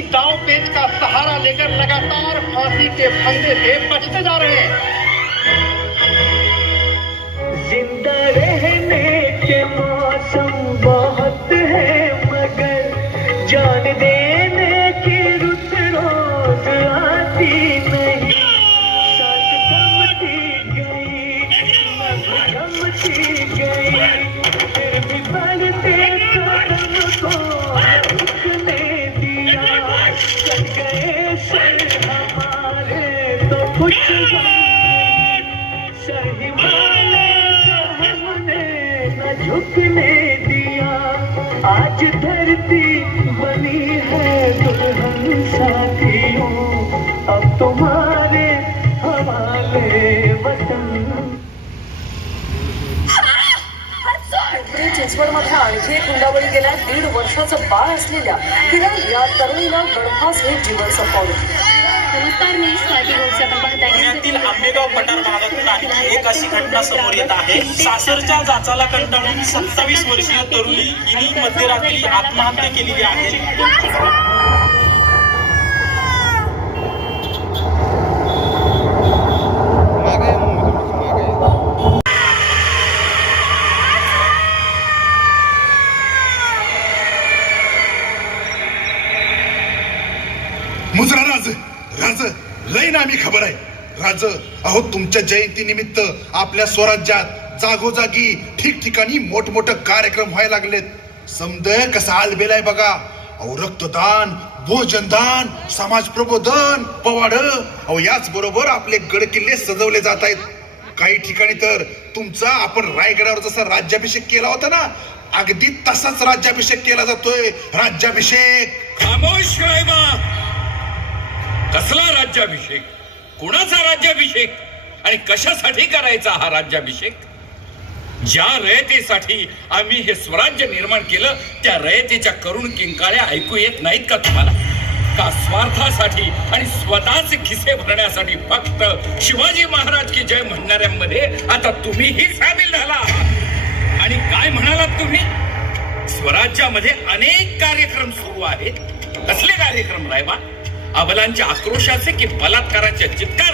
इन्हीं दांव पेच का सहारा लेकर लगातार फांसी के फंदे से बचते जा रहे हैं। जिंदा रहने के मौसम बहुत है मगर जान देने की रुत रोज आती नहीं। सांस थमती गई, थमती गई, फिर भी बढ़ते कदम को रुकने दिया। चल गए सर हमारे तो कुछ सही वाले न झुकने दिया। आज धरती बनी है दुल्हन साथियों, अब तुम्हारे हवाले वतन। चिंचवडमध्ये आणखी एक हुंडाबळी गेल्या 1.5 वर्षाचं बाळ असलेल्या किरण या तरुणीनं गळफास घेत जीवन संपवलं. नमस्कार, मी स्वाती गोडसे. आपण पाहताय पुण्यातील आंबेगाव पठार भागातून आणखी एक अशी घटना समोर येत आहे. सासरच्या जाचाला कंटाळून 27 वर्षीय तरुणी हिने मध्यरात्री आत्महत्या केलेली आहे. मुजरा राज लय नामी खबर आहे. राज, अहो तुमच्या जयंती निमित्त आपल्या स्वराज्यात जागोजागी ठिकठिकाणी मोठमोठे कार्यक्रम व्हायला लागलेत. समदय कसा आलबेलाय बघा. अहो रक्तदान, भोजनदान, समाज प्रबोधन, पवाड, अहो याच बरोबर आपले गड किल्ले सजवले जात आहेत. काही ठिकाणी तर तुमचा आपण रायगडावर जसा राज्याभिषेक केला होता ना, अगदी तसाच राज्याभिषेक केला जातोय. राज्याभिषेक. खामोश रायबा. कसला राज्याभिषेक? कुणाचा राज्याभिषेक? आणि कशासाठी करायचा हा राज्याभिषेक? ज्या रयतेसाठी आम्ही हे स्वराज्य निर्माण केलं त्या रयतेच्या करुण किंकाळ्या ऐकू येत नाहीत का तुम्हाला? का स्वार्थासाठी आणि स्वतःचे खिसे भरण्यासाठी फक्त शिवाजी महाराज की जय म्हणणाऱ्यांमध्ये आता तुम्हीही सामील झाला आहात? आणि काय म्हणालात तुम्ही? स्वराज्यामध्ये अनेक कार्यक्रम सुरू आहेत. कसले कार्यक्रम रायबा? अबलांच्या आक्रोशाचे की बलात्काराच्या चित्कार